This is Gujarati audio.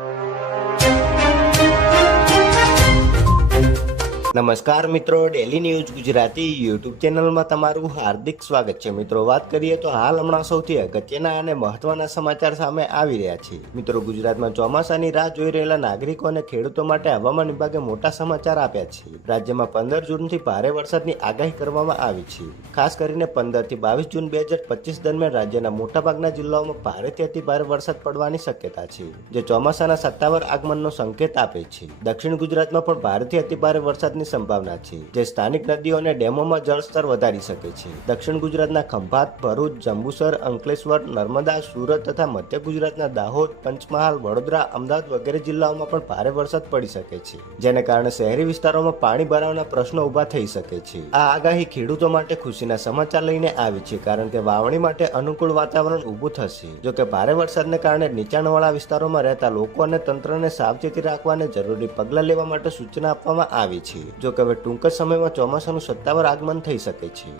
you. નમસ્કાર મિત્રો ડેલી ન્યૂઝ ગુજરાતી યુટ્યુબ ચેનલમાં તમારું હાર્દિક સ્વાગત છે. મિત્રો, વાત કરીએ તો હાલ હમણાં સૌથી અગત્યના અને મહત્વના સમાચાર સામે આવી રહ્યા છે. મિત્રો, ગુજરાતમાં ચોમાસાની રાહ જોઈ રહેલા નાગરિકો અને ખેડૂતો માટે હવામાન વિભાગે મોટા સમાચાર આપ્યા છે. રાજ્યમાં પંદર જૂનથી ભારે વરસાદની આગાહી કરવામાં આવી છે. ખાસ કરીને પંદરથી બાવીસ જૂન બે હજાર પચીસ દરમિયાન રાજ્યના મોટાભાગના જિલ્લાઓમાં ભારેથી અતિ ભારે વરસાદ પડવાની શક્યતા છે, જે ચોમાસાના સત્તાવાર આગમનનો સંકેત આપે છે. દક્ષિણ ગુજરાતમાં પણ ભારેથી અતિ ભારે વરસાદની સંભાવના છે, જે સ્થાનિક નદીઓ અને ડેમોમાં જળસ્તર વધારી શકે છે. દક્ષિણ ગુજરાતના ખંભાત, ભરૂચ, જંબુસર, અંકલેશ્વર, નર્મદા, સુરત તથા મધ્ય ગુજરાતના દાહોદ, પંચમહાલ, વડોદરા, અમદાવાદ વગેરે જિલ્લાઓમાં પણ ભારે વરસાદ પડી શકે છે, જેને કારણે શહેરી વિસ્તારોમાં પાણી ભરાવાના પ્રશ્નો ઊભા થઈ શકે છે. આ આગાહી ખેડૂતો માટે ખુશીના સમાચાર લઈને આવી છે, કારણ કે વાવણી માટે અનુકૂળ વાતાવરણ ઊભું થશે. જો કે ભારે વરસાદને કારણે નીચાણવાળા વિસ્તારોમાં રહેતા લોકો અને તંત્રને સાવચેતી રાખવા અને જરૂરી પગલાં લેવા માટે સૂચના આપવામાં આવી છે. જો કે હવે ટૂંક જ સમયમાં ચોમાસાનું સત્તાવાર આગમન થઈ શકે છે.